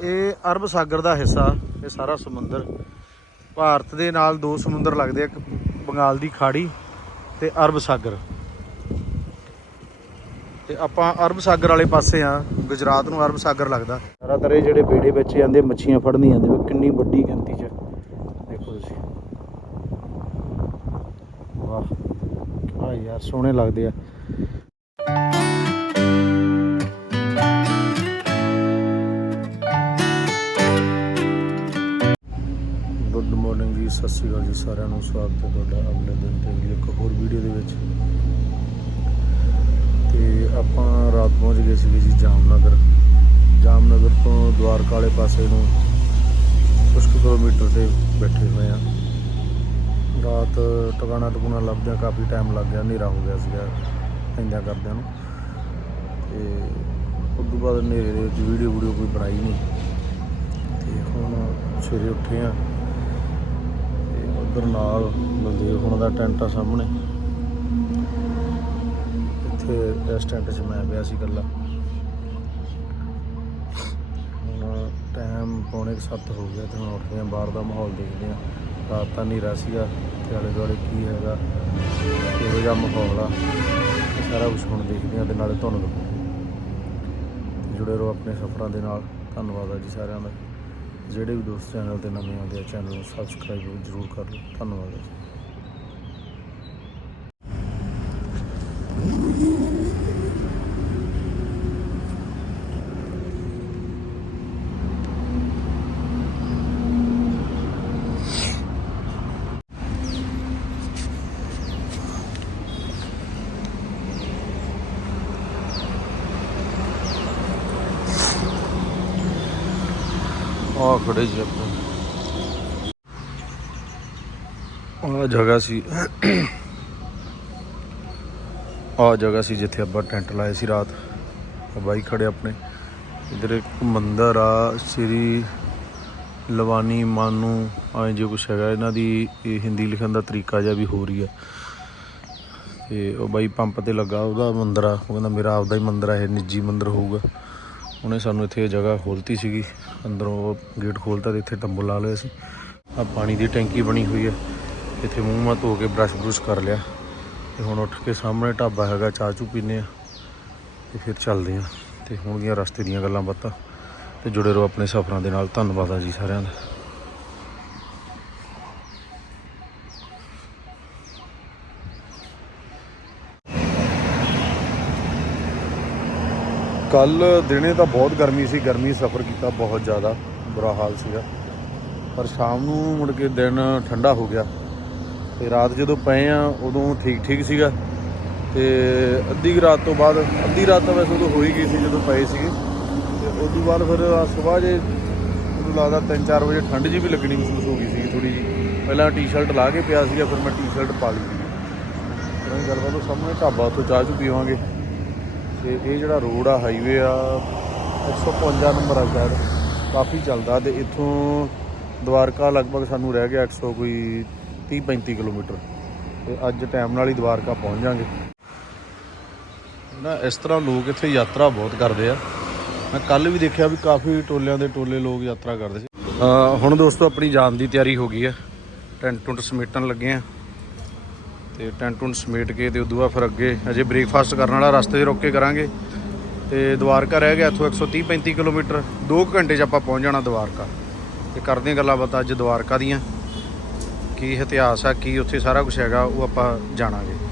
ਇਹ ਅਰਬ ਸਾਗਰ ਦਾ ਹਿੱਸਾ, ਇਹ ਸਾਰਾ ਸਮੁੰਦਰ। ਭਾਰਤ ਦੇ ਨਾਲ ਦੋ ਸਮੁੰਦਰ ਲੱਗਦੇ ਆ, ਇੱਕ ਬੰਗਾਲ ਦੀ ਖਾੜੀ ਤੇ ਅਰਬ ਸਾਗਰ। ਤੇ ਆਪਾਂ ਅਰਬ ਸਾਗਰ ਵਾਲੇ ਪਾਸੇ ਆ, ਗੁਜਰਾਤ ਨੂੰ ਅਰਬ ਸਾਗਰ ਲੱਗਦਾ। ਜ਼ਿਆਦਾਤਰ ਇਹ ਜਿਹੜੇ ਬੇੜੇ ਵਿੱਚ ਜਾਂਦੇ, ਮੱਛੀਆਂ ਫੜਨੀ ਜਾਂਦੇ, ਵੇ ਕਿੰਨੀ ਵੱਡੀ ਗਿਣਤੀ 'ਚ। ਦੇਖੋ ਤੁਸੀਂ। ਵਾਹ। ਆ ਯਾਰ, ਸੋਹਣੇ ਲੱਗਦੇ ਆ। ਸਤਿ ਸ਼੍ਰੀ ਅਕਾਲ ਜੀ, ਸਾਰਿਆਂ ਨੂੰ ਸਵਾਗਤ ਹੈ ਤੁਹਾਡਾ ਅਗਲੇ ਦਿਨ ਤੇ ਅਗਲੀ ਇੱਕ ਹੋਰ ਵੀਡੀਓ ਦੇ ਵਿੱਚ। ਤੇ ਆਪਾਂ ਰਾਤ ਪਹੁੰਚ ਗਏ ਸੀਗੇ ਜੀ ਜਾਮਨਗਰ। ਜਾਮਨਗਰ ਤੋਂ ਦਵਾਰਕਾ ਵਾਲੇ ਪਾਸੇ ਨੂੰ ਕੁਝ ਕੁ ਕਿਲੋਮੀਟਰ ਤੇ ਬੈਠੇ ਹੋਏ ਆ ਰਾਤ ਟਿਕਾਣਾ ਟੁਕਾਣਾ ਲੱਭਦਿਆਂ ਕਾਫੀ ਟਾਈਮ ਲੱਗ ਗਿਆ, ਹਨੇਰਾ ਹੋ ਗਿਆ ਸੀਗਾ ਪੈਂਦਿਆਂ ਕਰਦਿਆਂ ਨੂੰ। ਤੇ ਉਸ ਤੋਂ ਬਾਅਦ ਹਨੇਰੇ ਦੇ ਵਿੱਚ ਵੀਡੀਓ ਵੀਡੀਓ ਕੋਈ ਬਣਾਈ ਨਹੀਂ। ਤੇ ਹੁਣ ਸਵੇਰੇ ਉੱਠੇ ਆ ਉਧਰ ਨਾਲ ਬਲਦੇਵ ਹੁਣ ਦਾ ਟੈਂਟ ਆ ਸਾਹਮਣੇ। ਇੱਥੇ ਇਸ ਟੈਂਟ 'ਚ ਮੈਂ ਪਿਆ ਸੀ ਇਕੱਲਾ। ਹੁਣ ਟਾਈਮ ਪੌਣੇ 7 ਹੋ ਗਿਆ ਤੇ ਹੁਣ ਉੱਠਦੇ ਆ, ਬਾਹਰ ਦਾ ਮਾਹੌਲ ਦੇਖਦੇ ਆ। ਰਾਤ ਤਾਂ ਹਨੇਰਾ ਸੀਗਾ ਤੇ ਆਲੇ ਦੁਆਲੇ ਕੀ ਹੈਗਾ, ਕਿਹੋ ਜਿਹਾ ਮਾਹੌਲ ਆ ਸਾਰਾ ਕੁਝ ਹੁਣ ਦੇਖਦੇ ਆ ਤੇ ਨਾਲੇ ਤੁਹਾਨੂੰ ਜੁੜੇ ਰਹੋ ਆਪਣੇ ਸਫ਼ਰਾਂ ਦੇ ਨਾਲ। ਧੰਨਵਾਦ ਆ ਜੀ ਸਾਰਿਆਂ ਦਾ। ਜਿਹੜੇ ਵੀ ਦੋਸਤ ਚੈਨਲ ਤੇ ਨਵੇਂ ਆਉਂਦੇ ਆ, ਚੈਨਲ ਨੂੰ ਸਬਸਕ੍ਰਾਈਬ ਜ਼ਰੂਰ ਕਰ ਲਓ। ਧੰਨਵਾਦ ਜੀ ਆ ਖੜੇ ਜੀ ਆਪਾਂ ਆ ਜਗ੍ਹਾ ਸੀ। ਆ ਜਗ੍ਹਾ ਸੀ ਜਿੱਥੇ ਆਪਾਂ ਟੈਂਟ ਲਾਏ ਸੀ ਰਾਤ। ਆ ਬਾਈ ਖੜੇ ਆਪਣੇ। ਇਧਰ ਇੱਕ ਮੰਦਰ ਆ, ਸ੍ਰੀ ਲਵਾਨੀ ਮਾਨੂ, ਐਂ ਜੇ ਕੁਛ ਹੈਗਾ। ਇਹਨਾਂ ਦੀ ਇਹ ਹਿੰਦੀ ਲਿਖਣ ਦਾ ਤਰੀਕਾ ਜਿਹਾ ਵੀ ਹੋ ਰਹੀ ਆ। ਤੇ ਉਹ ਬਾਈ ਪੰਪ ਤੇ ਲੱਗਾ ਉਹਦਾ ਮੰਦਰ। ਆ ਉਹ ਕਹਿੰਦਾ, ਮੇਰਾ ਆਪਦਾ ਹੀ ਮੰਦਰ ਆ ਇਹ ਨਿੱਜੀ ਮੰਦਰ ਹੋਊਗਾ। ਉਹਨੇ ਸਾਨੂੰ ਇੱਥੇ ਇਹ ਜਗ੍ਹਾ ਖੋਲਤੀ ਸੀਗੀ। ਅੰਦਰੋਂ ਗੇਟ ਖੋਲਤਾ ਤੇ ਇੱਥੇ ਤੰਬੂ ਲਾ ਲਿਆ ਸੀ ਆ ਪਾਣੀ ਦੀ ਟੈਂਕੀ ਬਣੀ ਹੋਈ ਹੈ। ਇੱਥੇ ਮੂੰਹ ਮਾ ਧੋ ਕੇ ਬ੍ਰਸ਼ ਬਰੁਸ਼ ਕਰ ਲਿਆ। ਤੇ ਹੁਣ ਉੱਠ ਕੇ ਸਾਹਮਣੇ ਢਾਬਾ ਹੈਗਾ, ਚਾਹ ਚੂ ਪੀਨੇ ਆ ਤੇ ਫਿਰ ਚੱਲਦੇ ਆ ਤੇ ਦੀਆਂ ਰਸਤੇ ਦੀਆਂ ਗੱਲਾਂ ਬਾਤਾਂ। ਤੇ ਜੁੜੇ ਰਹੋ ਆਪਣੇ ਸਫ਼ਰਾਂ ਦੇ ਨਾਲ। ਧੰਨਵਾਦ ਆ ਜੀ ਸਾਰਿਆਂ ਦਾ। ਕੱਲ ਦਿਨੇ ਤਾਂ ਬਹੁਤ ਗਰਮੀ ਸੀ, ਗਰਮੀ ਸਫ਼ਰ ਕੀਤਾ ਬਹੁਤ ਜ਼ਿਆਦਾ, ਬੁਰਾ ਹਾਲ ਸੀਗਾ। ਪਰ ਸ਼ਾਮ ਨੂੰ ਮੁੜ ਕੇ ਦਿਨ ਠੰਡਾ ਹੋ ਗਿਆ। ਤੇ ਰਾਤ ਜਦੋਂ ਪਏ ਆ, ਉਦੋਂ ਠੀਕ ਠੀਕ ਸੀਗਾ। ਤੇ ਅੱਧੀ ਰਾਤ ਤੋਂ ਬਾਅਦ, ਅੱਧੀ ਰਾਤ ਤਾਂ ਵੈਸੇ ਉਦੋਂ ਹੋ ਹੀ ਗਈ ਸੀ ਜਦੋਂ ਪਏ ਸੀਗੇ ਤੇ ਉਸ ਤੋਂ ਬਾਅਦ ਫਿਰ ਸਵੇਰ ਜੇ ਮੈਨੂੰ ਲੱਗਦਾ 3-4 ਵਜੇ ਠੰਡ ਜੀ ਵੀ ਲੱਗਣੀ ਮਹਿਸੂਸ ਹੋ ਗਈ ਸੀ ਥੋੜੀ ਜੀ ਪਹਿਲਾਂ ਟੀ-ਸ਼ਰਟ ਲਾ ਕੇ ਪਿਆ ਸੀਗਾ, ਫਿਰ ਮੈਂ ਟੀ-ਸ਼ਰਟ ਪਾ ਲਈ। ਸੀ ਫਿਰ ਗੱਲਬਾਤ ਉਹ ਸਾਹਮਣੇ ਢਾਬਾ ਉੱਥੋਂ ਚਾਹ ਚੂ ਪੀਵਾਂਗੇ। ਤੇ ਇਹ ਜਿਹੜਾ ਰੋਡ ਆ ਹਾਈਵੇ ਆ 155 ਨੰਬਰ ਆ ਸ਼ਾਇਦ, ਕਾਫੀ ਚੱਲਦਾ ਤੇ ਇੱਥੋਂ ਦਵਾਰਕਾ ਲਗਭਗ ਸਾਨੂੰ ਰਹਿ ਗਿਆ 100 ਕੋਈ 30 35 ਕਿਲੋਮੀਟਰ। ਤੇ ਅੱਜ ਟਾਈਮ ਨਾਲ ਹੀ ਦਵਾਰਕਾ ਪਹੁੰਚ ਜਾਾਂਗੇ ਨਾ, ਇਸ ਤਰ੍ਹਾਂ ਲੋਕ ਇੱਥੇ ਯਾਤਰਾ ਬਹੁਤ ਕਰਦੇ ਆ। ਮੈਂ ਕੱਲ ਵੀ ਦੇਖਿਆ ਵੀ ਕਾਫੀ ਟੋਲਿਆਂ ਦੇ ਟੋਲੇ ਲੋਕ ਯਾਤਰਾ ਕਰਦੇ ਸੀ। ਹੁਣ ਦੋਸਤੋ, ਆਪਣੀ ਜਾਣ ਦੀ ਤਿਆਰੀ ਹੋ ਗਈ ਹੈ ਟੈਂਟ ਟੁੰਟ ਸਮੇਟਣ ਲੱਗੇ ਆ। ਤੇ ਟੈਂਟ ਟੁੰਟ ਸਮੇਟ ਕੇ ਤੇ ਉਦੋਂ ਬਾਅਦ ਫਿਰ ਅੱਗੇ ਅਜੇ ਬ੍ਰੇਕਫਾਸਟ ਕਰਨ ਵਾਲਾ ਰਸਤੇ 'ਚ ਰੁਕ ਕੇ ਕਰਾਂਗੇ। ਤੇ ਦਵਾਰਕਾ ਰਹਿ ਗਿਆ ਇੱਥੋਂ 130 35 ਕਿਲੋਮੀਟਰ। 2 ਘੰਟੇ 'ਚ ਆਪਾਂ ਪਹੁੰਚ ਜਾਣਾ ਦਵਾਰਕਾ। ਤੇ ਕਰਦੇ ਹਾਂ ਗੱਲਾਂ ਬਾਤਾਂ ਅੱਜ ਦਵਾਰਕਾ ਦੀਆਂ। ਕੀ ਇਤਿਹਾਸ ਆ, ਕੀ ਉੱਥੇ ਸਾਰਾ ਕੁਝ ਹੈਗਾ, ਉਹ ਆਪਾਂ ਜਾਣਾਂਗੇ।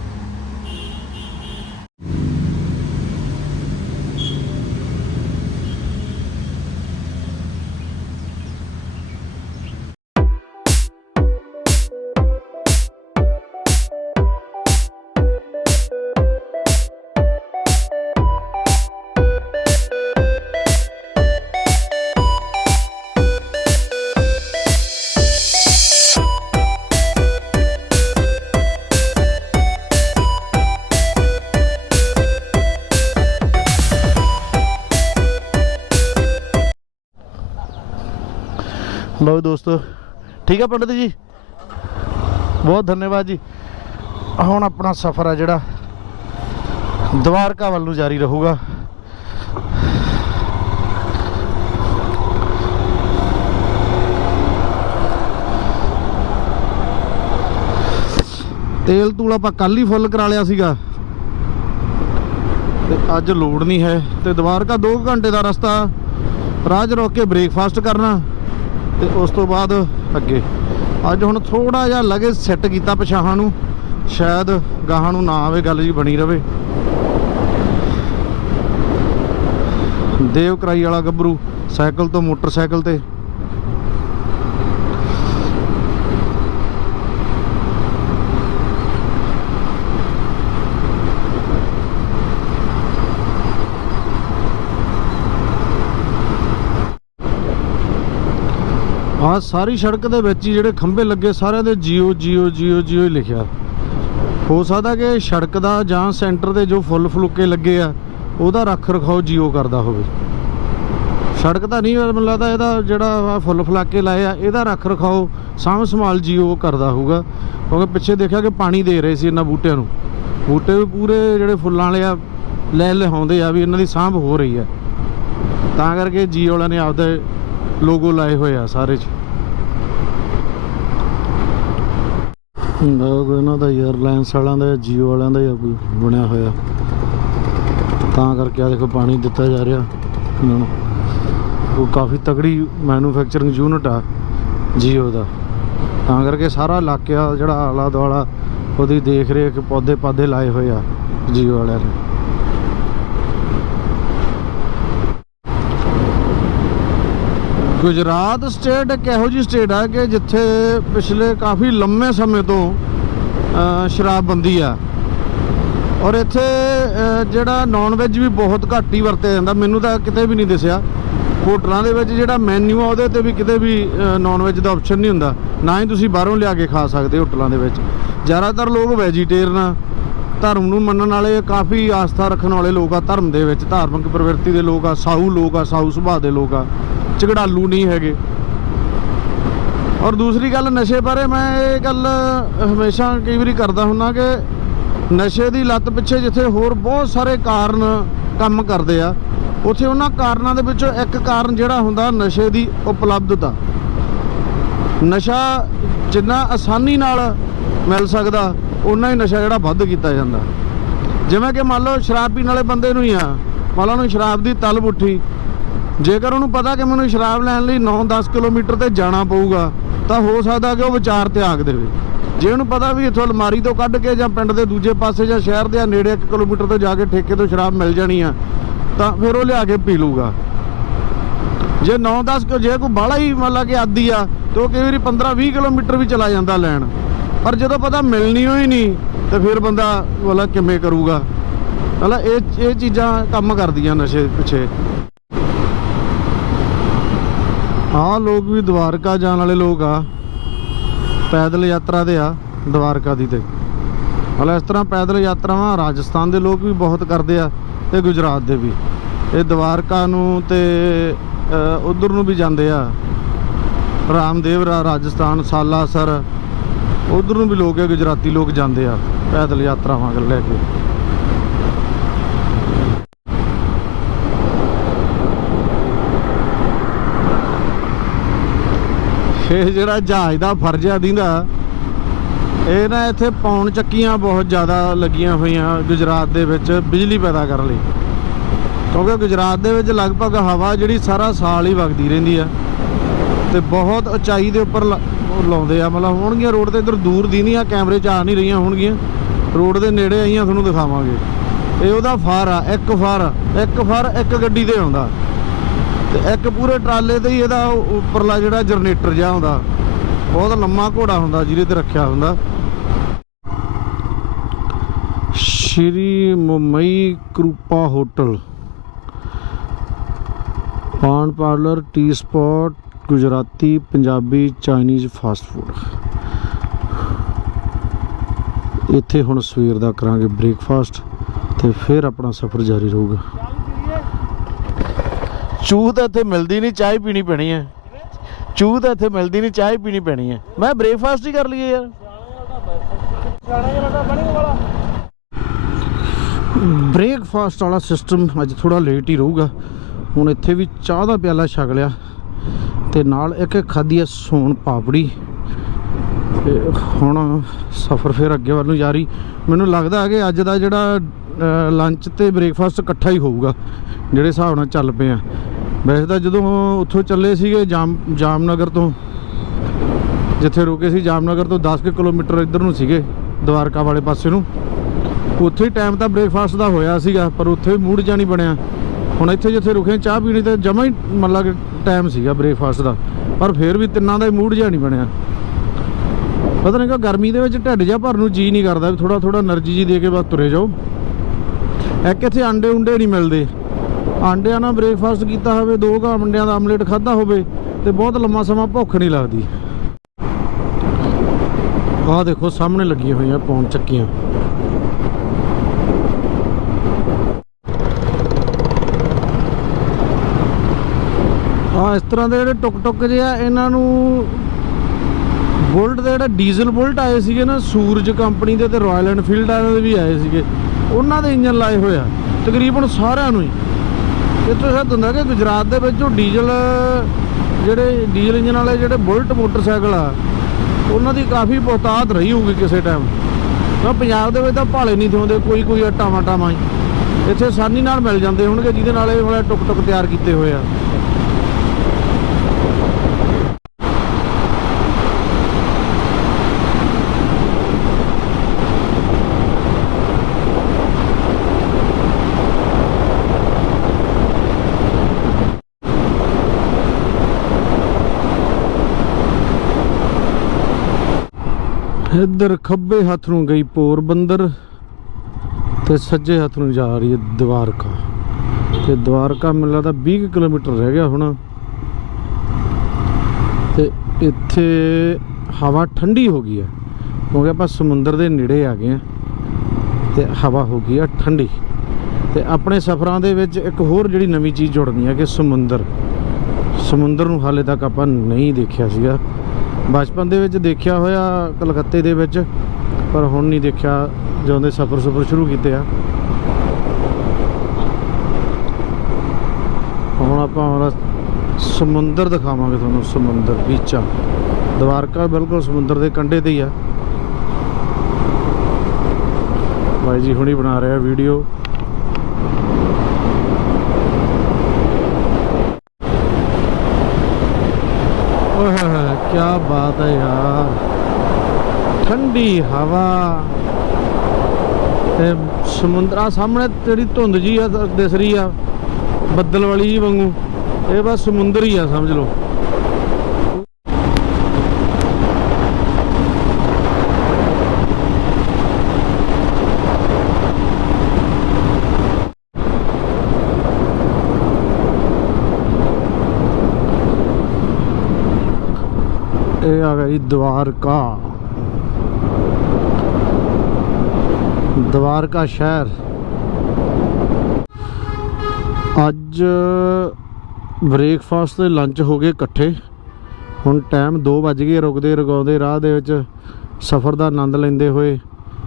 ਲਓ ਦੋਸਤੋ। ਠੀਕ ਹੈ ਪੰਡਤ ਜੀ? ਬਹੁਤ ਧੰਨਵਾਦ ਜੀ। ਹੁਣ ਆਪਣਾ ਸਫ਼ਰ ਆ ਜਿਹੜਾ। ਦਵਾਰਕਾ ਵੱਲ ਨੂੰ ਜਾਰੀ ਰਹੂਗਾ। ਤੇਲ ਤੂਲ ਆਪਾਂ ਕੱਲ ਹੀ ਫੁੱਲ ਕਰਾ ਲਿਆ ਸੀਗਾ। ਤੇ ਅੱਜ ਲੋੜ ਨਹੀਂ ਹੈ। ਤੇ ਦਵਾਰਕਾ 2 ਘੰਟੇ ਦਾ ਰਸਤਾ। ਰਾਜ ਰੋਕ ਕੇ ਬ੍ਰੇਕਫਾਸਟ ਕਰਨਾ। ਤੇ ਉਸ ਤੋਂ ਬਾਅਦ ਅੱਗੇ। ਅੱਜ ਹੁਣ ਥੋੜਾ ਜਿਹਾ ਲਗੇ ਸੈੱਟ ਕੀਤਾ ਪਛਾਹਾਂ ਨੂੰ। ਸ਼ਾਇਦ ਗਾਹਾਂ ਨੂੰ ਨਾ ਆਵੇ, ਗੱਲ ਜੀ ਬਣੀ ਰਵੇ। ਦੇਵ ਕਰਾਈ ਵਾਲਾ ਗੱਭਰੂ, ਸਾਈਕਲ ਤੋਂ ਮੋਟਰਸਾਈਕਲ ਤੇ। ਆਹ ਸਾਰੀ ਸੜਕ ਦੇ ਵਿੱਚ ਹੀ ਜਿਹੜੇ ਖੰਭੇ ਲੱਗੇ, ਸਾਰਿਆਂ ਦੇ ਜੀਓ ਜੀਓ ਜੀਓ ਜੀਓ ਹੀ ਲਿਖਿਆ। ਹੋ ਸਕਦਾ ਕਿ ਸੜਕ ਦਾ ਜਾਂ ਸੈਂਟਰ ਦੇ ਜੋ ਫੁੱਲ ਫਲੁੱਕੇ ਲੱਗੇ ਆ, ਉਹਦਾ ਰੱਖ ਰਖਾਓ ਜੀਓ ਕਰਦਾ ਹੋਵੇ। ਸੜਕ ਤਾਂ ਨਹੀਂ, ਮੈਨੂੰ ਲੱਗਦਾ ਇਹਦਾ ਜਿਹੜਾ ਆਹ ਫੁੱਲ ਫਲਾਕੇ ਲਾਏ ਆ, ਇਹਦਾ ਰੱਖ ਰਖਾਓ, ਸਾਂਭ ਸੰਭਾਲ ਜੀਓ ਕਰਦਾ ਹੋਊਗਾ। ਕਿਉਂਕਿ ਪਿੱਛੇ ਦੇਖਿਆ ਕਿ ਪਾਣੀ ਦੇ ਰਹੇ ਸੀ ਇਹਨਾਂ ਬੂਟਿਆਂ ਨੂੰ। ਬੂਟੇ ਵੀ ਪੂਰੇ ਜਿਹੜੇ ਫੁੱਲਾਂ ਵਾਲੇ ਆ, ਲੈ ਲਿਹਾਉਂਦੇ ਆ ਵੀ ਇਹਨਾਂ ਦੀ ਸਾਂਭ ਹੋ ਰਹੀ ਆ। ਤਾਂ ਕਰਕੇ ਜੀਓ ਵਾਲਿਆਂ ਨੇ ਆਪਦੇ ਲੋਗੋ ਲਾਏ ਹੋਏ ਆ ਸਾਰੇ ਚ। ਲੋਗੋ ਇਹਨਾਂ ਦਾ 에ਅਰਲਾਈਨਸ ਵਾਲਿਆਂ ਦਾ ਜੀਓ ਵਾਲਿਆਂ ਦਾ ਹੀ ਬਣਿਆ ਹੋਇਆ। ਤਾਂ ਕਰਕੇ ਆ ਦੇਖੋ ਪਾਣੀ ਦਿੱਤਾ ਜਾ ਰਿਹਾ ਇਹਨਾਂ ਨੂੰ। ਉਹ ਕਾਫੀ ਤਗੜੀ ਮੈਨੂਫੈਕਚਰਿੰਗ ਯੂਨਿਟ ਆ ਜੀਓ ਦਾ। ਤਾਂ ਕਰਕੇ ਸਾਰਾ ਇਲਾਕਾ ਜਿਹੜਾ ਆਲਾ ਦੁਆਲਾ ਉਹਦੀ ਦੇਖ ਰੇਖ ਪੌਦੇ ਪਾਦੇ ਲਾਏ ਹੋਏ ਆ ਜੀਓ ਵਾਲਿਆਂ ਨੇ। ਗੁਜਰਾਤ ਸਟੇਟ ਇੱਕ ਇਹੋ ਜਿਹੀ ਸਟੇਟ ਆ ਕਿ ਜਿੱਥੇ ਪਿਛਲੇ ਕਾਫੀ ਲੰਮੇ ਸਮੇਂ ਤੋਂ ਅ, ਸ਼ਰਾਬਬੰਦੀ ਆ। ਔਰ ਇੱਥੇ ਜਿਹੜਾ ਨਾਨ ਵੈਜ ਵੀ ਬਹੁਤ ਘੱਟ ਹੀ ਵਰਤਿਆ ਜਾਂਦਾ। ਮੈਨੂੰ ਤਾਂ ਕਿਤੇ ਵੀ ਨਹੀਂ ਦਿਸਿਆ। ਹੋਟਲਾਂ ਦੇ ਵਿੱਚ ਜਿਹੜਾ ਮੈਨੂ ਆ ਉਹਦੇ ਤੇ ਵੀ ਕਿਤੇ ਵੀ ਨਾਨ ਵੈਜ ਦਾ ਆਪਸ਼ਨ ਨਹੀਂ ਹੁੰਦਾ। ਨਾ ਹੀ ਤੁਸੀਂ ਬਾਹਰੋਂ ਲਿਆ ਕੇ ਖਾ ਸਕਦੇ ਹੋਟਲਾਂ ਦੇ ਵਿੱਚ। ਜ਼ਿਆਦਾਤਰ ਲੋਕ ਵੈਜੀਟੇਰੀਅਨ ਆ। ਧਰਮ ਨੂੰ ਮੰਨਣ ਵਾਲੇ ਕਾਫੀ ਆਸਥਾ ਰੱਖਣ ਵਾਲੇ ਲੋਕ ਆ ਧਰਮ ਦੇ ਵਿੱਚ। ਧਾਰਮਿਕ ਪ੍ਰਵਿਰਤੀ ਦੇ ਲੋਕ ਆ ਸਾਊ ਲੋਕ ਆ ਸਾਊ ਸੁਭਾਅ ਦੇ ਲੋਕ ਆ। ਝਗੜਾਲੂ ਨਹੀਂ ਹੈਗੇ। ਔਰ ਦੂਸਰੀ ਗੱਲ ਨਸ਼ੇ ਬਾਰੇ ਮੈਂ ਇਹ ਗੱਲ ਹਮੇਸ਼ਾ ਕਈ ਵਾਰੀ ਕਰਦਾ ਹੁੰਨਾ ਕਿ ਨਸ਼ੇ ਦੀ ਲੱਤ ਪਿੱਛੇ ਜਿੱਥੇ ਹੋਰ ਬਹੁਤ ਸਾਰੇ ਕਾਰਨ ਕੰਮ ਕਰਦੇ ਆ, ਉੱਥੇ ਉਹਨਾਂ ਕਾਰਨਾਂ ਦੇ ਵਿੱਚੋਂ ਇੱਕ ਕਾਰਨ ਜਿਹੜਾ ਹੁੰਦਾ ਨਸ਼ੇ ਦੀ ਉਪਲਬਧਤਾ। ਨਸ਼ਾ ਜਿੰਨਾ ਆਸਾਨੀ ਨਾਲ ਮਿਲ ਸਕਦਾ ਉਨਾ ਹੀ ਨਸ਼ਾ ਜਿਹੜਾ ਵੱਧ ਕੀਤਾ ਜਾਂਦਾ। ਜਿਵੇਂ ਕਿ ਮੰਨ ਲਓ ਸ਼ਰਾਬ ਪੀਣ ਵਾਲੇ ਬੰਦੇ ਨੂੰ ਹੀ ਆ, ਮੰਨ ਲਓ ਉਹਨੂੰ ਸ਼ਰਾਬ ਦੀ ਤਲਬ ਉੱਠੀ ਜੇਕਰ ਉਹਨੂੰ ਪਤਾ ਕਿ ਮੈਨੂੰ ਸ਼ਰਾਬ ਲੈਣ ਲਈ 9-10 ਕਿਲੋਮੀਟਰ ਤੇ ਜਾਣਾ ਪਊਗਾ, ਤਾਂ ਹੋ ਸਕਦਾ ਕਿ ਉਹ ਵਿਚਾਰ ਤਿਆਗ ਦੇਵੇ। ਜੇ ਉਹਨੂੰ ਪਤਾ ਵੀ ਇੱਥੋਂ ਅਲਮਾਰੀ ਤੋਂ ਕੱਢ ਕੇ ਜਾਂ ਪਿੰਡ ਦੇ ਦੂਜੇ ਪਾਸੇ ਜਾਂ ਸ਼ਹਿਰ ਦੇ ਨੇੜੇ 1 ਕਿਲੋਮੀਟਰ ਤੋਂ ਜਾ ਕੇ ਠੇਕੇ ਤੋਂ ਸ਼ਰਾਬ ਮਿਲ ਜਾਣੀ ਆ, ਤਾਂ ਫਿਰ ਉਹ ਲਿਆ ਕੇ ਪੀ ਲੂਗਾ ਜੇ 9-10 ਜੇ ਕੋਈ ਬਾਹਲਾ ਹੀ ਮਤਲਬ ਕਿ ਆਦੀ ਆ, ਤੇ ਉਹ ਕਈ ਵਾਰੀ 15-20 ਕਿਲੋਮੀਟਰ ਵੀ ਚਲਾ ਜਾਂਦਾ ਲੈਣ। ਪਰ ਜਦੋਂ ਪਤਾ ਮਿਲਣੀ ਹੋਈ ਨਹੀਂ, ਤੇ ਫਿਰ ਬੰਦਾ ਵਾਲਾ ਕਿਵੇਂ ਕਰੂਗਾ? ਹਲਾ ਇਹ ਇਹ ਚੀਜ਼ਾਂ ਕੰਮ ਕਰਦੀਆਂ ਨਸ਼ੇ ਪਿੱਛੇ। ਆਹ ਲੋਕ ਵੀ ਦਵਾਰਕਾ ਜਾਣ ਵਾਲੇ ਲੋਕ ਆ। ਪੈਦਲ ਯਾਤਰਾ ਦੇ ਆ, ਦਵਾਰਕਾ ਦੀ ਤੇ। ਹਲਾ ਇਸ ਤਰ੍ਹਾਂ ਪੈਦਲ ਯਾਤਰਾਵਾਂ ਰਾਜਸਥਾਨ ਦੇ ਲੋਕ ਵੀ ਬਹੁਤ ਕਰਦੇ ਆ ਤੇ ਗੁਜਰਾਤ ਦੇ ਵੀ। ਇਹ ਦਵਾਰਕਾ ਨੂੰ ਤੇ ਉਧਰ ਨੂੰ ਵੀ ਜਾਂਦੇ ਆ। ਰਾਮਦੇਵ ਰਾਜਸਥਾਨ, ਸਾਲਾਸਰ। ਉਧਰ ਨੂੰ ਵੀ ਲੋਕ ਆ, ਗੁਜਰਾਤੀ ਲੋਕ ਜਾਂਦੇ ਆ ਪੈਦਲ ਯਾਤਰਾਵਾਂ ਕਰ ਲੈ ਕੇ। ਇਹ ਜਿਹੜਾ ਜਹਾਜ਼ ਦਾ ਫਰਜ਼ ਆ ਦਿੰਦਾ, ਇਹ ਨਾ ਇੱਥੇ ਪੌਣ ਚੱਕੀਆਂ ਬਹੁਤ ਜ਼ਿਆਦਾ ਲੱਗੀਆਂ ਹੋਈਆਂ ਗੁਜਰਾਤ ਦੇ ਵਿੱਚ ਬਿਜਲੀ ਪੈਦਾ ਕਰਨ ਲਈ। ਕਿਉਂਕਿ ਗੁਜਰਾਤ ਦੇ ਵਿੱਚ ਲਗਭਗ ਹਵਾ ਜਿਹੜੀ ਸਾਰਾ ਸਾਲ ਹੀ ਵਗਦੀ ਰਹਿੰਦੀ ਆ ਤੇ ਬਹੁਤ ਉਚਾਈ ਦੇ ਉੱਪਰ ਲਾਉਂਦੇ ਆ, ਮਤਲਬ ਹੋਣਗੀਆਂ ਰੋਡ ਤੇ ਇਧਰ ਦੂਰ ਦੀਨੀਆਂ ਕੈਮਰੇ 'ਚ ਆ ਨਹੀਂ ਰਹੀਆਂ ਹੋਣਗੀਆਂ। ਰੋਡ ਦੇ ਨੇੜੇ ਆਈਆਂ, ਤੁਹਾਨੂੰ ਦਿਖਾਵਾਂਗੇ। ਇਹ ਉਹਦਾ ਫਾਰ ਆ, ਇੱਕ ਫਾਰ ਇੱਕ ਫਾਰ ਇੱਕ ਗੱਡੀ ਤੇ ਆਉਂਦਾ। ਤੇ ਇੱਕ ਪੂਰੇ ਟਰਾਲੇ ਤੇ ਹੀ ਇਹਦਾ ਉੱਪਰਲਾ ਜਿਹੜਾ ਜਨਰੇਟਰ ਜਿਹਾ ਹੁੰਦਾ, ਬਹੁਤ ਲੰਮਾ ਘੋੜਾ ਹੁੰਦਾ ਜਿਹਦੇ ਤੇ ਰੱਖਿਆ ਹੁੰਦਾ। Shri Mumbai Krupa hotel. Paan parlour, tea spot, Gujarati, Punjabi, Chinese fast food. ਇੱਥੇ ਹੁਣ ਸਵੇਰ ਦਾ ਕਰਾਂਗੇ ਬ੍ਰੇਕਫਾਸਟ ਤੇ ਫਿਰ ਆਪਣਾ ਸਫ਼ਰ ਜਾਰੀ ਰਹੂਗਾ। ਚੂਹ ਤਾਂ ਇੱਥੇ ਮਿਲਦੀ ਨਹੀਂ, ਚਾਹ ਹੀ ਪੀਣੀ ਪੈਣੀ ਹੈ। ਚੂਹ ਤਾਂ ਇੱਥੇ ਮਿਲਦੀ ਨਹੀਂ, ਚਾਹ ਪੀਣੀ ਪੈਣੀ ਹੈ। ਮੈਂ ਬ੍ਰੇਕਫਾਸਟ ਹੀ ਕਰ ਲਈਏ ਯਾਰ। ਬ੍ਰੇਕਫਾਸਟ ਵਾਲਾ ਸਿਸਟਮ ਅੱਜ ਥੋੜਾ ਲੇਟ ਹੀ ਰਹੂਗਾ। ਹੁਣ ਇੱਥੇ ਵੀ ਚਾਹ ਦਾ ਪਿਆਲਾ ਛਕ ਲਿਆ। ਤੇ ਨਾਲ ਇੱਕ ਖਾਧੀ ਹੈ ਸੋਨ ਪਾਪੜੀ। ਤੇ ਹੁਣ ਸਫ਼ਰ ਫਿਰ ਅੱਗੇ ਵੱਲ ਨੂੰ ਜਾਰੀ। ਮੈਨੂੰ ਲੱਗਦਾ ਹੈ ਕਿ ਅੱਜ ਦਾ ਜਿਹੜਾ ਲੰਚ ਤੇ ਬ੍ਰੇਕਫਾਸਟ ਇਕੱਠਾ ਹੀ ਹੋਊਗਾ। ਜਿਹੜੇ ਹਿਸਾਬ ਨਾਲ ਚੱਲ ਪਏ ਆ। ਵੈਸੇ ਤਾਂ ਜਦੋਂ ਉੱਥੋਂ ਚੱਲੇ ਸੀਗੇ ਜਾਮ, ਜਾਮਨਗਰ ਤੋਂ, ਜਿੱਥੇ ਰੁਕੇ ਸੀ ਜਾਮਨਗਰ ਤੋਂ 10 ਕਿਲੋਮੀਟਰ ਇੱਧਰ ਨੂੰ ਸੀਗੇ, ਦਵਾਰਕਾ ਵਾਲੇ ਪਾਸੇ ਨੂੰ। ਉੱਥੇ ਹੀ ਟਾਈਮ ਤਾਂ ਬ੍ਰੇਕਫਾਸਟ ਦਾ ਹੋਇਆ ਸੀਗਾ, ਪਰ ਉੱਥੇ ਵੀ ਮੂਡ ਜਾਣੀ ਬਣਿਆ। ਹੁਣ ਇੱਥੇ ਜਿੱਥੇ ਰੁਕੇ, ਚਾਹ ਪੀਣੀ ਤੇ ਜਮਾ ਹੀ ਮੱਲਾ ਕਿ ਟਾਈਮ ਸੀਗਾ ਬ੍ਰੇਕਫਾਸਟ ਦਾ, ਪਰ ਫਿਰ ਵੀ ਤਿੰਨਾਂ ਦਾ ਹੀ ਮੂਡ ਜਾਣੀ ਬਣਿਆ। ਪਤਾ ਨਹੀਂ ਕਿ ਗਰਮੀ ਦੇ ਵਿੱਚ ਢਿੱਡ ਜਾ ਭਰਨ ਨੂੰ ਜੀ ਨਹੀਂ ਕਰਦਾ, ਵੀ ਥੋੜਾ ਥੋੜਾ એનર્ਜੀ ਜੀ ਦੇ ਕੇ ਬਸ ਤੁਰੇ ਜਾਓ। ਇੱਕ ਇੱਥੇ ਅੰਡੇ ਉੰਡੇ ਨਹੀਂ ਮਿਲਦੇ। ਆਂਡਿਆਂ ਨਾਲ ਬ੍ਰੇਕਫਾਸਟ ਕੀਤਾ ਹੋਵੇ, ਦੋ ਘਾ ਅੰਡਿਆਂ ਦਾ ਆਮਲੇਟ ਖਾਦਾ ਹੋਵੇ ਤੇ ਬਹੁਤ ਲੰਮਾ ਸਮਾਂ ਭੁੱਖ ਨਹੀਂ ਲੱਗਦੀ। ਆਹ ਦੇਖੋ, ਸਾਹਮਣੇ ਲੱਗੀਆਂ ਹੋਈਆਂ ਪੌਣ ਚੱਕੀਆਂ। ਆ ਇਸ ਤਰ੍ਹਾਂ ਦੇ ਜਿਹੜੇ ਟੁਕ ਟੁਕ ਜਿਹੇ ਆ, ਇਹਨਾਂ ਨੂੰ ਬੁਲਟ ਦੇ ਜਿਹੜੇ ਡੀਜ਼ਲ ਬੁਲਟ ਆਏ ਸੀਗੇ ਨਾ, ਸੂਰਜ ਕੰਪਨੀ ਦੇ ਤੇ ਰਾਇਲ ਐਨਫੀਲਡ ਵਾਲੇ ਦੇ ਵੀ ਆਏ ਸੀਗੇ। ਉਹਨਾਂ ਦੇ ਇੰਜਨ ਲਾਏ ਹੋਏ ਆ, ਤਕਰੀਬਨ ਸਾਰਿਆਂ ਨੂੰ ਹੀ। ਇਹ ਸ਼ਾਇਦ ਹੁੰਦਾ ਕਿ ਗੁਜਰਾਤ ਦੇ ਵਿੱਚ ਉਹ ਡੀਜ਼ਲ, ਜਿਹੜੇ ਡੀਜ਼ਲ ਇੰਜਨ ਵਾਲੇ ਜਿਹੜੇ ਬੁਲਟ ਮੋਟਰਸਾਈਕਲ ਆ, ਉਹਨਾਂ ਦੀ ਕਾਫੀ ਬਹੁਤਾਤ ਰਹੀ ਹੋਊਗੀ ਕਿਸੇ ਟਾਈਮ। ਤਾਂ ਪੰਜਾਬ ਦੇ ਵਿੱਚ ਤਾਂ ਭਾਲੇ ਨਹੀਂ ਥੋਂਦੇ ਕੋਈ ਕੋਈ ਟਾਵਾਂ ਟਾਵਾਂ ਇੱਥੇ ਆਸਾਨੀ ਨਾਲ ਮਿਲ ਜਾਂਦੇ ਹੋਣਗੇ, ਜਿਹਦੇ ਨਾਲ ਇਹ ਵਾਲੇ ਟੁਕ ਟੁਕ ਤਿਆਰ ਕੀਤੇ ਹੋਏ ਆ। ਇੱਧਰ ਖੱਬੇ ਹੱਥ ਨੂੰ ਗਈ ਪੋਰਬੰਦਰ ਤੇ ਸੱਜੇ ਹੱਥ ਨੂੰ ਜਾ ਰਹੀ ਹੈ ਦਵਾਰਕਾ। ਤੇ ਦਵਾਰਕਾ ਮੈਨੂੰ ਲੱਗਦਾ 20 ਕੁ ਕਿਲੋਮੀਟਰ ਰਹਿ ਗਿਆ ਹੁਣ। ਤੇ ਇੱਥੇ ਹਵਾ ਠੰਡੀ ਹੋ ਗਈ ਹੈ। ਕਿਉਂਕਿ ਆਪਾਂ ਸਮੁੰਦਰ ਦੇ ਨੇੜੇ ਆ ਗਏ ਆ ਤੇ ਹਵਾ ਹੋ ਗਈ ਆ ਠੰਡੀ। ਤੇ ਆਪਣੇ ਸਫ਼ਰਾਂ ਦੇ ਵਿੱਚ ਇੱਕ ਹੋਰ ਜਿਹੜੀ ਨਵੀਂ ਚੀਜ਼ ਜੁੜਨੀ ਹੈ ਕਿ ਸਮੁੰਦਰ। ਸਮੁੰਦਰ ਨੂੰ ਹਾਲੇ ਤੱਕ ਆਪਾਂ ਨਹੀਂ ਦੇਖਿਆ ਸੀਗਾ। ਬਚਪਨ ਦੇ ਵਿੱਚ ਦੇਖਿਆ ਹੋਇਆ ਕਲਕੱਤੇ ਦੇ ਵਿੱਚ, ਪਰ ਹੁਣ ਨਹੀਂ ਦੇਖਿਆ ਜਦੋਂ ਦੇ ਸਫ਼ਰ ਸਫ਼ਰ ਸ਼ੁਰੂ ਕੀਤੇ ਆ। ਹੁਣ ਆਪਾਂ ਹੁਣ ਸਮੁੰਦਰ ਦਿਖਾਵਾਂਗੇ ਤੁਹਾਨੂੰ, ਸਮੁੰਦਰ ਬੀਚਾਂ। ਦਵਾਰਕਾ ਬਿਲਕੁਲ ਸਮੁੰਦਰ ਦੇ ਕੰਢੇ ਤੇ ਹੀ ਆ। ਬਾਈ ਜੀ ਹੁਣੀ ਬਣਾ ਰਿਹਾ ਵੀਡੀਓ। ਕੀ ਬਾਤ ਹੈ ਯਾਰ। ਠੰਡੀ ਹਵਾ ਤੇ ਸਮੁੰਦਰਾ ਸਾਹਮਣੇ ਜਿਹੜੀ ਧੁੰਦ ਜੀ ਆ, ਦਿਸ ਰਹੀ ਆ, ਬੱਦਲ ਵਾਲੀ ਜੀ ਵਾਂਗੂ। ਇਹ ਬਸ ਸਮੁੰਦਰ ਹੀ ਆ, ਸਮਝ ਲਓ। ਇਹ ਆ ਗਿਆ ਸ਼ਹਿਰ ਅੱਜ ਬ੍ਰੇਕਫਾਸਟ ਤੇ ਲੰਚ ਹੋ ਗਏ ਇਕੱਠੇ। ਹੁਣ ਟਾਈਮ 2 ਵੱਜ ਗਏ ਰੁਕਦੇ ਰਗਾਉਂਦੇ ਰਾਹ ਦੇ ਵਿੱਚ ਸਫ਼ਰ ਦਾ ਆਨੰਦ ਲੈਂਦੇ ਹੋਏ।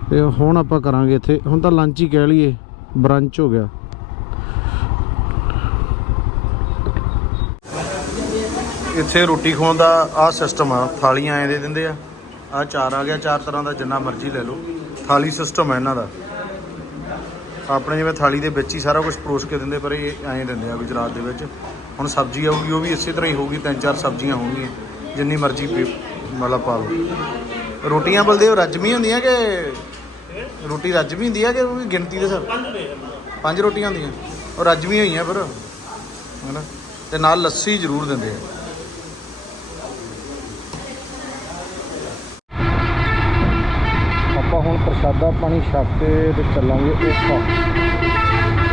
ਤੇ ਹੁਣ ਆਪਾਂ ਕਰਾਂਗੇ ਇੱਥੇ, ਹੁਣ ਤਾਂ ਲੰਚ ਹੀ ਕਹਿ ਲਈਏ ਬ੍ਰੰਚ ਹੋ ਗਿਆ। ਇੱਥੇ ਰੋਟੀ ਖਵਾਉਣ ਦਾ ਆਹ ਸਿਸਟਮ ਆ, ਥਾਲੀਆਂ ਐਂ ਦੇ ਦਿੰਦੇ ਆ। ਆ ਚਾਰ ਆ ਗਿਆ, ਚਾਰ ਤਰ੍ਹਾਂ ਦਾ ਜਿੰਨਾ ਮਰਜ਼ੀ ਲੈ ਲਓ। ਥਾਲੀ ਸਿਸਟਮ ਹੈ ਇਹਨਾਂ ਦਾ। ਆਪਣੇ ਜਿਵੇਂ ਥਾਲੀ ਦੇ ਵਿੱਚ ਹੀ ਸਾਰਾ ਕੁਝ ਪਰੋਸ ਕੇ ਦਿੰਦੇ, ਪਰ ਇਹ ਐਂ ਦਿੰਦੇ ਆ ਗੁਜਰਾਤ ਦੇ ਵਿੱਚ। ਹੁਣ ਸਬਜ਼ੀ ਆਊਗੀ, ਉਹ ਵੀ ਇਸੇ ਤਰ੍ਹਾਂ ਹੀ ਹੋਊਗੀ, ਤਿੰਨ ਚਾਰ ਸਬਜ਼ੀਆਂ ਹੋਣਗੀਆਂ, ਜਿੰਨੀ ਮਰਜ਼ੀ ਪੀ- ਮਤਲਬ ਪਾ ਲਓ। ਰੋਟੀਆਂ ਬਲਦੇ ਉਹ ਰੱਜਮੀ ਹੁੰਦੀਆਂ ਕਿ ਰੋਟੀ ਰੱਜਮੀ ਹੁੰਦੀ ਆ ਕਿ ਉਹ ਵੀ ਗਿਣਤੀ ਦੇ ਸਰ ਪੰਜ ਰੋਟੀਆਂ ਹੁੰਦੀਆਂ। ਉਹ ਰੱਜਮੀ ਹੋਈਆਂ ਪਰ, ਹਨਾ? ਤੇ ਨਾਲ ਲੱਸੀ ਜ਼ਰੂਰ ਦਿੰਦੇ ਆ ਆਪਾਂ ਹੁਣ ਪ੍ਰਸ਼ਾਦਾ ਪਾਣੀ ਛਕ ਕੇ ਤੇ ਚੱਲਾਂਗੇ ਓਖਾ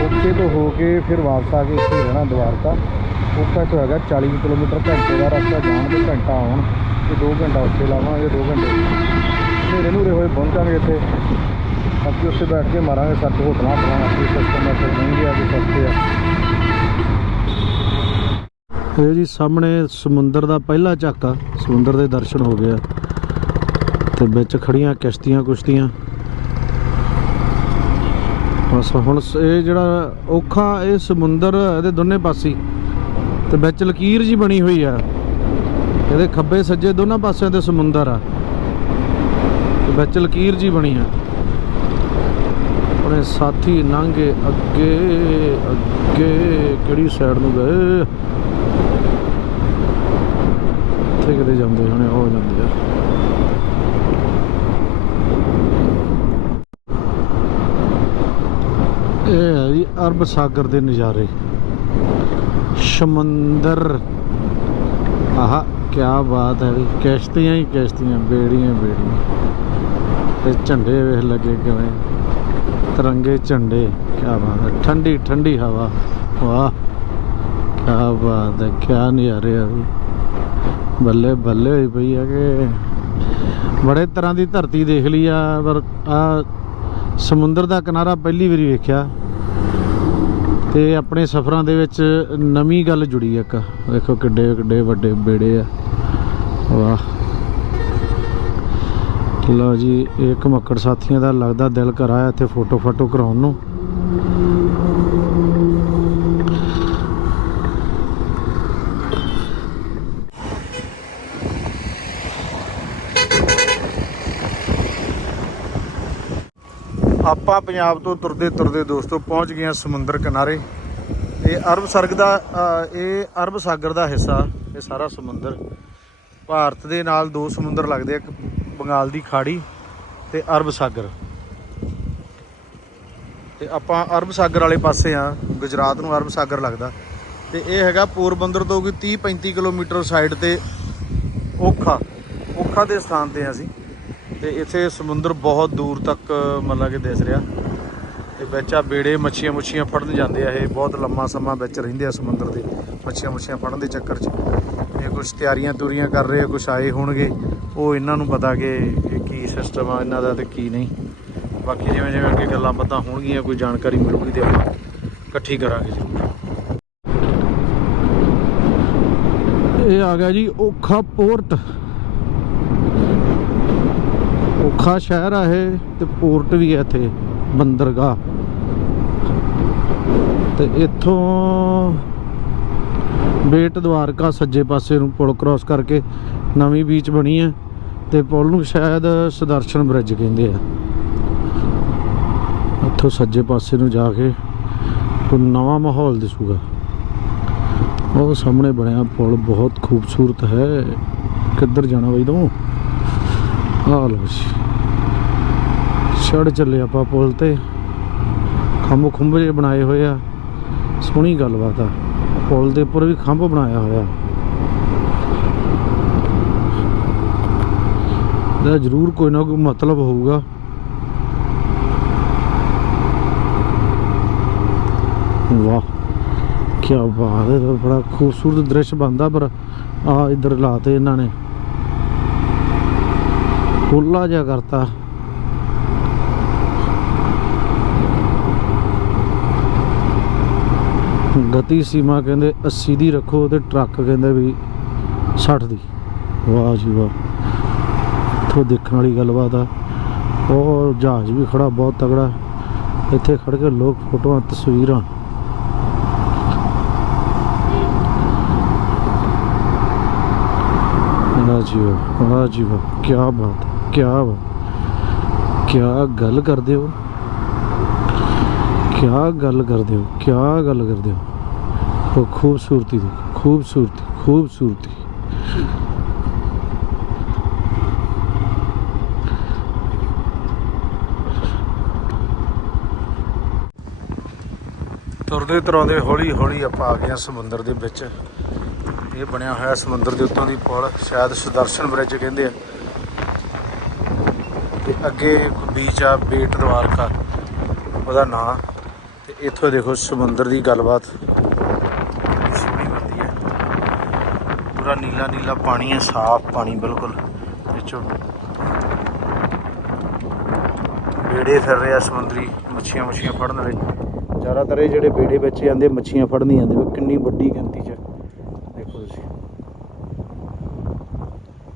ਓਕੇ ਤੋਂ ਹੋ ਕੇ ਫਿਰ ਵਾਪਸ ਆ ਕੇ ਇੱਥੇ ਰਹਿਣਾ ਦੁਆਰਕਾ। ਓਖਾ ਤੋਂ ਹੈਗਾ 40 ਕਿਲੋਮੀਟਰ ਘੰਟੇ ਦਾ ਰਸਤਾ ਜਾਣ ਤੇ ਘੰਟਾ ਆਉਣ ਤੇ 2 ਘੰਟਾ ਉੱਥੇ ਲਾਵਾਂਗੇ 2 ਘੰਟੇ। ਹਨੇਰੇ ਨੂਰੇ ਹੋਏ ਪਹੁੰਚਾਂਗੇ ਇੱਥੇ। ਬਾਕੀ ਉੱਥੇ ਬੈਠ ਕੇ ਮਾਰਾਂਗੇ ਸੱਤ ਹੋਟਲਾਂ ਆਪਣਾ ਕੋਈ ਸਿਸਟਮ ਹੈ ਫਿਰ ਮਹਿੰਗੇ ਆ ਕੋਈ ਸਸਤੇ ਆ। ਇਹ ਜੀ ਸਾਹਮਣੇ ਸਮੁੰਦਰ ਦਾ ਪਹਿਲਾ ਝਾਕਾ, ਸਮੁੰਦਰ ਦੇ ਦਰਸ਼ਨ ਹੋ ਗਏ ਆ। ਤੇ ਵਿੱਚ ਖੜੀਆਂ ਕਿਸ਼ਤੀਆਂ ਕੁਸ਼ਤੀਆਂ। ਬਸ ਹੁਣ ਇਹ ਜਿਹੜਾ ਔਖਾ ਇਹ ਸਮੁੰਦਰ ਇਹਦੇ ਦੋਨੇ ਪਾਸੇ। ਤੇ ਵਿੱਚ ਲਕੀਰ ਜੀ ਬਣੀ ਹੋਈ ਆ। ਇਹਦੇ ਖੱਬੇ ਸੱਜੇ ਦੋਨਾਂ ਪਾਸਿਆਂ ਤੇ ਸਮੁੰਦਰ ਆ। ਤੇ ਵਿੱਚ ਲਕੀਰ ਜੀ ਬਣੀ ਆ। ਆਪਣੇ ਸਾਥੀ ਲੰਘੇ ਅੱਗੇ ਅੱਗੇ ਕਿਹੜੀ ਸਾਈਡ ਨੂੰ ਗਏ? ਇੱਥੇ ਕਿਤੇ ਜਾਂਦੇ ਹੋਣੇ ਹੋ ਜਾਂਦੇ ਆ। ਇਹ ਹੈ ਜੀ ਅਰਬ ਸਾਗਰ ਦੇ ਨਜ਼ਾਰੇ। ਸਮੁੰਦਰ। ਆਹਾ ਕੀ ਬਾਤ ਹੈ ਵੀ ਕਿਸ਼ਤੀਆਂ ਹੀ ਕਿਸ਼ਤੀਆਂ, ਬੇੜੀਆਂ ਬੇੜੀਆਂ। ਤੇ ਝੰਡੇ ਵੇਖ ਲੱਗੇ ਕਿਵੇਂ। ਤਿਰੰਗੇ ਝੰਡੇ ਕੀ ਬਾਤ ਹੈ, ਠੰਡੀ ਠੰਡੀ ਹਵਾ। ਵਾਹ ਕੀ ਬਾਤ ਹੈ ਕੀ ਨਜ਼ਾਰੇ ਆ ਵੀ। ਬੱਲੇ ਬੱਲੇ ਹੋਈ ਪਈ ਆ ਕਿ ਬੜੇ ਤਰ੍ਹਾਂ ਦੀ ਧਰਤੀ ਦੇਖ ਲਈ ਆ, ਪਰ ਆ ਸਮੁੰਦਰ ਦਾ ਕਿਨਾਰਾ ਪਹਿਲੀ ਵਾਰੀ ਵੇਖਿਆ। ਤੇ ਆਪਣੇ ਸਫ਼ਰਾਂ ਦੇ ਵਿੱਚ ਨਵੀਂ ਗੱਲ ਜੁੜੀ ਆ ਇੱਕ। ਦੇਖੋ ਕਿੱਡੇ ਕਿੱਡੇ ਵੱਡੇ ਬੇੜੇ ਆ। ਵਾਹ। ਲਓ ਜੀ, ਇਹ ਮੱਕੜ ਸਾਥੀਆਂ ਦਾ ਲੱਗਦਾ ਦਿਲ ਕਰ ਇੱਥੇ ਫੋਟੋ ਫੋਟੋ ਕਰਾਉਣ ਨੂੰ। ਆਪਾਂ ਪੰਜਾਬ ਤੋਂ ਤੁਰਦੇ ਤੁਰਦੇ ਦੋਸਤੋ ਪਹੁੰਚ ਗਏ ਹਾਂ ਸਮੁੰਦਰ ਕਿਨਾਰੇ। ਇਹ ਅਰਬ ਸਰਗ ਦਾ ਇਹ ਅਰਬ ਸਾਗਰ ਦਾ ਹਿੱਸਾ, ਇਹ ਸਾਰਾ ਸਮੁੰਦਰ। ਭਾਰਤ ਦੇ ਨਾਲ ਦੋ ਸਮੁੰਦਰ ਲੱਗਦੇ ਆ, ਇੱਕ ਬੰਗਾਲ ਦੀ ਖਾੜੀ ਤੇ ਅਰਬ ਸਾਗਰ। ਤੇ ਆਪਾਂ ਅਰਬ ਸਾਗਰ ਵਾਲੇ ਪਾਸੇ ਆ ਗੁਜਰਾਤ ਨੂੰ ਅਰਬ ਸਾਗਰ ਲੱਗਦਾ। ਤੇ ਇਹ ਹੈਗਾ ਪੋਰਬੰਦਰ ਤੋਂ ਕੋਈ 30 35 ਕਿਲੋਮੀਟਰ ਸਾਈਡ ਤੇ ਓਖਾ। ਓਖਾ ਦੇ ਸਥਾਨ ਤੇ ਆ ਅਸੀਂ। ਤੇ ਇੱਥੇ ਸਮੁੰਦਰ ਬਹੁਤ ਦੂਰ ਤੱਕ ਮਤਲਬ ਕਿ ਦਿਸ ਰਿਹਾ। ਤੇ ਵਿੱਚ ਆ ਬੇੜੇ ਮੱਛੀਆਂ ਮੁੱਛੀਆਂ ਫੜਨ ਜਾਂਦੇ ਆ ਇਹ, ਬਹੁਤ ਲੰਮਾ ਸਮਾਂ ਵਿੱਚ ਰਹਿੰਦੇ ਆ ਸਮੁੰਦਰ ਦੇ ਮੱਛੀਆਂ ਮੁੱਛੀਆਂ ਫੜਨ ਦੇ ਚੱਕਰ 'ਚ। ਇਹ ਕੁਝ ਤਿਆਰੀਆਂ ਤੁਰੀਆਂ ਕਰ ਰਹੇ ਆ ਕੁਝ ਆਏ ਹੋਣਗੇ। ਉਹ ਇਹਨਾਂ ਨੂੰ ਪਤਾ ਕਿ ਕੀ ਸਿਸਟਮ ਆ, ਇਹਨਾਂ ਦਾ ਤੇ ਕੀ ਨਹੀਂ। ਬਾਕੀ ਜਿਵੇਂ ਜਿਵੇਂ ਅੱਗੇ ਗੱਲਾਂ ਬਾਤਾਂ ਹੋਣਗੀਆਂ, ਕੋਈ ਜਾਣਕਾਰੀ ਮਿਲੂਗੀ ਤੇ ਆਪਾਂ ਇਕੱਠੀ ਕਰਾਂਗੇ ਜੀ ਇਹ ਆ ਗਿਆ ਜੀ ਓਖਾ ਪੋਰਟ। ਔਖਾ ਸ਼ਹਿਰ ਆ ਇਹ ਤੇ ਪੋਰਟ ਵੀ ਹੈ ਇੱਥੇ, ਬੰਦਰਗਾਹ। ਤੇ ਇੱਥੋਂ ਬੇਟ ਦਵਾਰਕਾ ਸੱਜੇ ਪਾਸੇ ਨੂੰ ਪੁਲ ਕ੍ਰਾਸ ਕਰਕੇ ਨਵੀਂ ਬੀਚ ਬਣੀ ਹੈ ਤੇ ਪੁਲ ਨੂੰ ਸ਼ਾਇਦ ਸੁਦਰਸ਼ਨ ਬ੍ਰਿਜ ਕਹਿੰਦੇ ਆ। ਇੱਥੋਂ ਸੱਜੇ ਪਾਸੇ ਨੂੰ ਜਾ ਕੇ ਕੋਈ ਨਵਾਂ ਮਾਹੌਲ ਦਿਸੂਗਾ। ਉਹ ਸਾਹਮਣੇ ਬਣਿਆ ਪੁਲ, ਬਹੁਤ ਖੂਬਸੂਰਤ ਹੈ। ਕਿੱਧਰ ਜਾਣਾ ਬਈ ਤੂੰ? ਆ ਲਓ ਜੀ। ਛੜ ਚੱਲੇ ਆਪਾਂ ਪੁਲ ਤੇ। ਖੰਭ ਖੁੰਭ ਜਿਹੇ ਬਣਾਏ ਹੋਏ ਆ। ਸੋਹਣੀ ਗੱਲਬਾਤ ਆ। ਪੁਲ ਦੇ ਉੱਪਰ ਵੀ ਖੰਭ ਬਣਾਇਆ ਹੋਇਆ। ਦਾ ਜ਼ਰੂਰ ਕੋਈ ਨਾ ਕੋਈ ਮਤਲਬ ਹੋਊਗਾ। ਵਾਹ ਕੀ ਬਾਤ ਹੈ ਬੜਾ ਖੂਬਸੂਰਤ ਦ੍ਰਿਸ਼ ਬਣਦਾ ਪਰ ਆ ਇਧਰ ਲਾਤੇ ਇਹਨਾਂ ਨੇ। ਖੁੱਲਾ ਜਿਹਾ ਕਰਤਾ। ਗਤੀ ਸੀਮਾ ਕਹਿੰਦੇ 80 ਦੀ ਰੱਖੋ ਤੇ ਟਰੱਕ ਕਹਿੰਦੇ ਵੀ 60 ਦੀ। ਵਾਹ ਜੀ ਵਾਹ। ਇੱਥੋਂ ਦੇਖਣ ਵਾਲੀ ਗੱਲਬਾਤ ਆ। ਉਹ ਜਹਾਜ਼ ਵੀ ਖੜਾ, ਬਹੁਤ ਤਗੜਾ ਇੱਥੇ ਖੜ ਕੇ ਲੋਕ ਫੋਟੋਆਂ, ਤਸਵੀਰਾਂ। ਵਾਹ ਜੀ ਵਾਹ ਵਾਹ ਜੀ ਵਾਹ ਕੀ ਬਾਤ ਕੀ ਬਾਤ ਕੀ ਗੱਲ ਕਰਦੇ ਹੋ? ਕੀ ਗੱਲ ਕਰਦੇ ਹੋ? ਕੀ ਗੱਲ ਕਰਦੇ ਹੋ? ਉਹ ਖੂਬਸੂਰਤੀ ਦੇਖੋ, ਖੂਬਸੂਰਤੀ ਖੂਬਸੂਰਤੀ। ਤੁਰਦੇ ਤੁਰਾਉਂਦੇ ਹੌਲੀ ਹੌਲੀ ਆਪਾਂ ਆ ਗਏ ਹਾਂ ਸਮੁੰਦਰ ਦੇ ਵਿੱਚ। ਇਹ ਬਣਿਆ ਹੋਇਆ ਸਮੁੰਦਰ ਦੇ ਉੱਤੋਂ ਦੀ ਪੁਲ, ਸ਼ਾਇਦ ਸੁਦਰਸ਼ਨ ਬ੍ਰਿਜ ਕਹਿੰਦੇ ਆ। ਤੇ ਅੱਗੇ ਬੀਚ ਆ ਬੇਟ ਦਵਾਰਕਾ ਉਹਦਾ ਨਾਂ। ਤੇ ਇੱਥੋਂ ਦੇਖੋ ਸਮੁੰਦਰ ਦੀ ਗੱਲਬਾਤ। ਸੋਹਣੀ ਬਣਦੀ ਹੈ। ਪੂਰਾ ਨੀਲਾ ਨੀਲਾ ਪਾਣੀ ਹੈ, ਸਾਫ਼ ਪਾਣੀ ਬਿਲਕੁਲ। ਵਿੱਚੋਂ ਬੇੜੇ ਫਿਰ ਰਿਹਾ ਸਮੁੰਦਰੀ ਮੱਛੀਆਂ ਮੱਛੀਆਂ ਫੜਨ ਲਈ ਜ਼ਿਆਦਾਤਰ ਇਹ ਜਿਹੜੇ ਬੇੜੇ ਵਿੱਚ ਜਾਂਦੇ, ਮੱਛੀਆਂ ਫੜਨ ਹੀ ਜਾਂਦੇ। ਵੇ ਕਿੰਨੀ ਵੱਡੀ ਗਿਣਤੀ 'ਚ ਦੇਖੋ ਤੁਸੀਂ।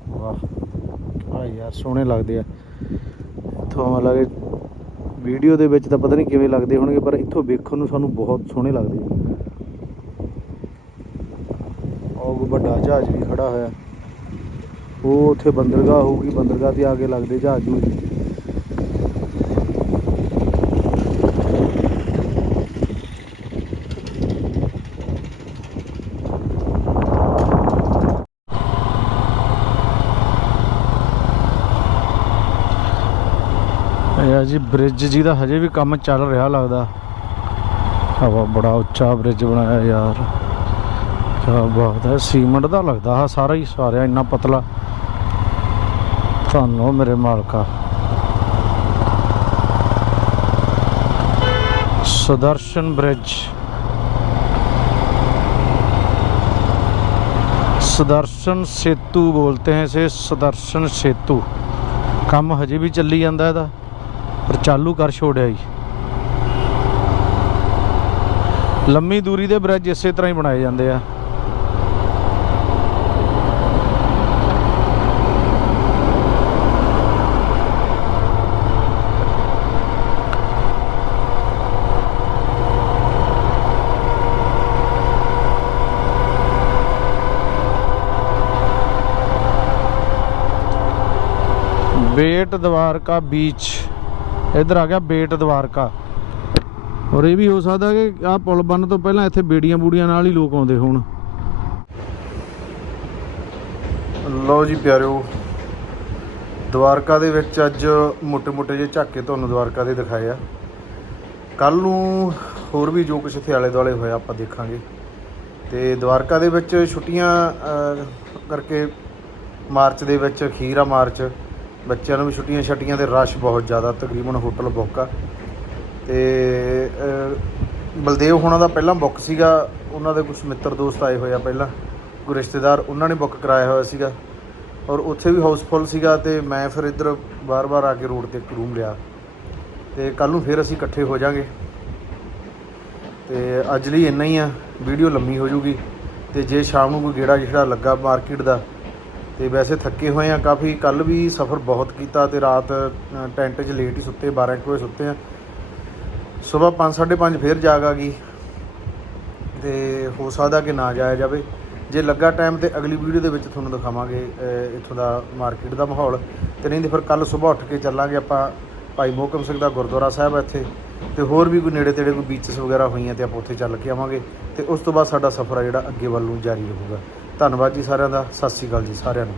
ਵਾਹ। ਆ ਯਾਰ, ਸੋਹਣੇ ਲੱਗਦੇ ਆ। ਇੱਥੋਂ ਮਤਲਬ ਵੀਡੀਓ ਦੇ ਵਿੱਚ ਤਾਂ ਪਤਾ ਨਹੀਂ ਕਿਵੇਂ ਲੱਗਦੇ ਹੋਣਗੇ, ਪਰ ਇੱਥੋਂ ਵੇਖਣ ਨੂੰ ਸਾਨੂੰ ਬਹੁਤ ਸੋਹਣੇ ਲੱਗਦੇ ਆ। ਉਹ ਵੱਡਾ ਜਹਾਜ਼ ਵੀ ਖੜਾ ਹੋਇਆ। ਉਹ ਉੱਥੇ ਬੰਦਰਗਾਹ ਹੋਊਗੀ, ਬੰਦਰਗਾਹ ਤੇ ਆ ਕੇ ਲੱਗਦੇ ਜਹਾਜ਼ ਨੂੰ ਇਹ ਆ ਜੀ ਬ੍ਰਿਜ ਜੀ ਦਾ ਹਜੇ ਵੀ ਕੰਮ ਚੱਲ ਰਿਹਾ ਲੱਗਦਾ। ਆਵਾ ਬੜਾ ਉੱਚਾ ਬ੍ਰਿਜ ਬਣਾਇਆ ਯਾਰ। ਕਿਆ ਬਾਤ ਹੈ, ਸੀਮੈਂਟ ਦਾ ਲੱਗਦਾ ਹੈ ਸਾਰਾ ਹੀ, ਸਾਰਿਆ ਇੰਨਾ ਪਤਲਾ। ਤੁਹਾਨੂੰ ਮੇਰੇ ਮਾਲਕਾ। ਸੁਦਰਸ਼ਨ ਬ੍ਰਿਜ ਸੁਦਰਸ਼ਨ ਸੇਤੂ ਬੋਲਤੇ ਹੈ ਇਸੇ, ਸੁਦਰਸ਼ਨ ਸੇਤੂ। ਕੰਮ ਹਜੇ ਵੀ ਚੱਲੀ ਜਾਂਦਾ ਇਹਦਾ। ਪਰ ਚਾਲੂ ਕਰ ਛੋੜਿਆ ਜੀ। ਲੰਮੀ ਦੂਰੀ ਦੇ ਬ੍ਰਿਜ ਇਸੇ ਤਰ੍ਹਾਂ ਹੀ ਬਣਾਏ ਜਾਂਦੇ ਆ। ਬੇਟ ਦਵਾਰਕਾ ਬੀਚ ਇੱਧਰ ਆ ਗਿਆ ਬੇਟ ਦਵਾਰਕਾ। ਔਰ ਇਹ ਵੀ ਹੋ ਸਕਦਾ ਕਿ ਆਹ ਪੁਲ ਬਣਨ ਤੋਂ ਪਹਿਲਾਂ ਇੱਥੇ ਬੇੜੀਆਂ ਬੂੜੀਆਂ ਨਾਲ ਹੀ ਲੋਕ ਆਉਂਦੇ ਹੋਣ। ਲਓ ਜੀ ਪਿਆਰਿਓ, ਦਵਾਰਕਾ ਦੇ ਵਿੱਚ ਅੱਜ ਮੋਟੇ ਮੋਟੇ ਜਿਹੇ ਝਾਕੇ ਤੁਹਾਨੂੰ ਦਵਾਰਕਾ ਦੇ ਦਿਖਾਏ ਆ। ਕੱਲ ਨੂੰ ਹੋਰ ਵੀ ਜੋ ਕੁਝ ਇੱਥੇ ਆਲੇ-ਦੁਆਲੇ ਹੋਇਆ ਆਪਾਂ ਦੇਖਾਂਗੇ। ਤੇ ਦਵਾਰਕਾ ਦੇ ਵਿੱਚ ਛੁੱਟੀਆਂ ਕਰਕੇ ਮਾਰਚ ਦੇ ਵਿੱਚ, ਅਖੀਰ ਆ ਮਾਰਚ। ਬੱਚਿਆਂ ਨੂੰ ਵੀ ਛੁੱਟੀਆਂ ਛੱਟੀਆਂ ਤੇ ਰਸ਼ ਬਹੁਤ ਜ਼ਿਆਦਾ, ਤਕਰੀਬਨ ਹੋਟਲ ਬੁੱਕ ਆ। ਤੇ ਬਲਦੇਵ ਹੋਣਾ ਦਾ ਪਹਿਲਾਂ ਬੁੱਕ ਸੀਗਾ, ਉਹਨਾਂ ਦੇ ਕੁਝ ਮਿੱਤਰ ਦੋਸਤ ਆਏ ਹੋਏ ਆ ਪਹਿਲਾਂ, ਕੋਈ ਰਿਸ਼ਤੇਦਾਰ, ਉਹਨਾਂ ਨੇ ਬੁੱਕ ਕਰਾਇਆ ਹੋਇਆ ਸੀਗਾ। ਔਰ ਉੱਥੇ ਵੀ ਹਾਊਸਫੁੱਲ ਸੀਗਾ ਤੇ ਮੈਂ ਫਿਰ ਇੱਧਰ ਬਾਰ-ਬਾਰ ਆ ਕੇ ਰੋਡ ਤੇ ਇੱਕ ਰੂਮ ਲਿਆ। ਤੇ ਕੱਲ ਨੂੰ ਫਿਰ ਅਸੀਂ ਇਕੱਠੇ ਹੋ ਜਾਾਂਗੇ। ਤੇ ਅੱਜ ਲਈ ਇੰਨਾ ਹੀ ਆ, ਵੀਡੀਓ ਲੰਮੀ ਹੋ ਜੂਗੀ ਤੇ ਜੇ ਸ਼ਾਮ ਨੂੰ ਕੋਈ ਗੇੜਾ ਜਿਹੜਾ ਲੱਗਾ ਮਾਰਕੀਟ ਦਾ ਤੇ ਵੈਸੇ ਥੱਕੇ ਹੋਏ ਆ, ਕਾਫੀ ਕੱਲ ਵੀ ਸਫ਼ਰ ਬਹੁਤ ਕੀਤਾ ਤੇ ਰਾਤ ਟੈਂਟ 'ਚ ਲੇਟ ਹੀ ਸੁੱਤੇ 12 ਕੁ ਵਜੇ ਸੁੱਤੇ ਆ। ਸਵੇਰ 5:30 ਫੇਰ ਜਾਗ ਆ ਗਈ ਤੇ ਹੋ ਸਕਦਾ ਕਿ ਨਾ ਜਾਇਆ ਜਾਵੇ। ਜੇ ਲੱਗਾ ਟਾਈਮ ਤੇ ਅਗਲੀ ਵੀਡੀਓ ਦੇ ਵਿੱਚ ਤੁਹਾਨੂੰ ਦਿਖਾਵਾਂਗੇ ਇੱਥੋਂ ਦਾ ਮਾਰਕੀਟ ਦਾ ਮਾਹੌਲ। ਤੇ ਨਹੀਂ ਤੇ ਫਿਰ ਕੱਲ ਸਵੇਰ ਉੱਠ ਕੇ ਚੱਲਾਂਗੇ ਆਪਾਂ ਭਾਈ ਮੋਹਕਮ ਸਿੰਘ ਦਾ ਗੁਰਦੁਆਰਾ ਸਾਹਿਬ ਇੱਥੇ। ਤੇ ਹੋਰ ਵੀ ਕੋਈ ਨੇੜੇ ਤੇੜੇ ਕੋਈ ਬੀਚਸ ਵਗੈਰਾ ਹੋਈਆਂ ਤੇ ਆਪਾਂ ਉੱਥੇ ਚੱਲ ਕੇ ਆਵਾਂਗੇ। ਤੇ ਉਸ ਤੋਂ ਬਾਅਦ ਸਾਡਾ ਸਫ਼ਰ ਆ ਜਿਹੜਾ ਅੱਗੇ ਵੱਲ ਨੂੰ ਜਾਰੀ ਰਹੂਗਾ। ਧੰਨਵਾਦ ਜੀ ਸਾਰਿਆਂ ਦਾ। ਸਤਿ ਸ਼੍ਰੀ ਅਕਾਲ ਜੀ ਸਾਰਿਆਂ ਨੂੰ।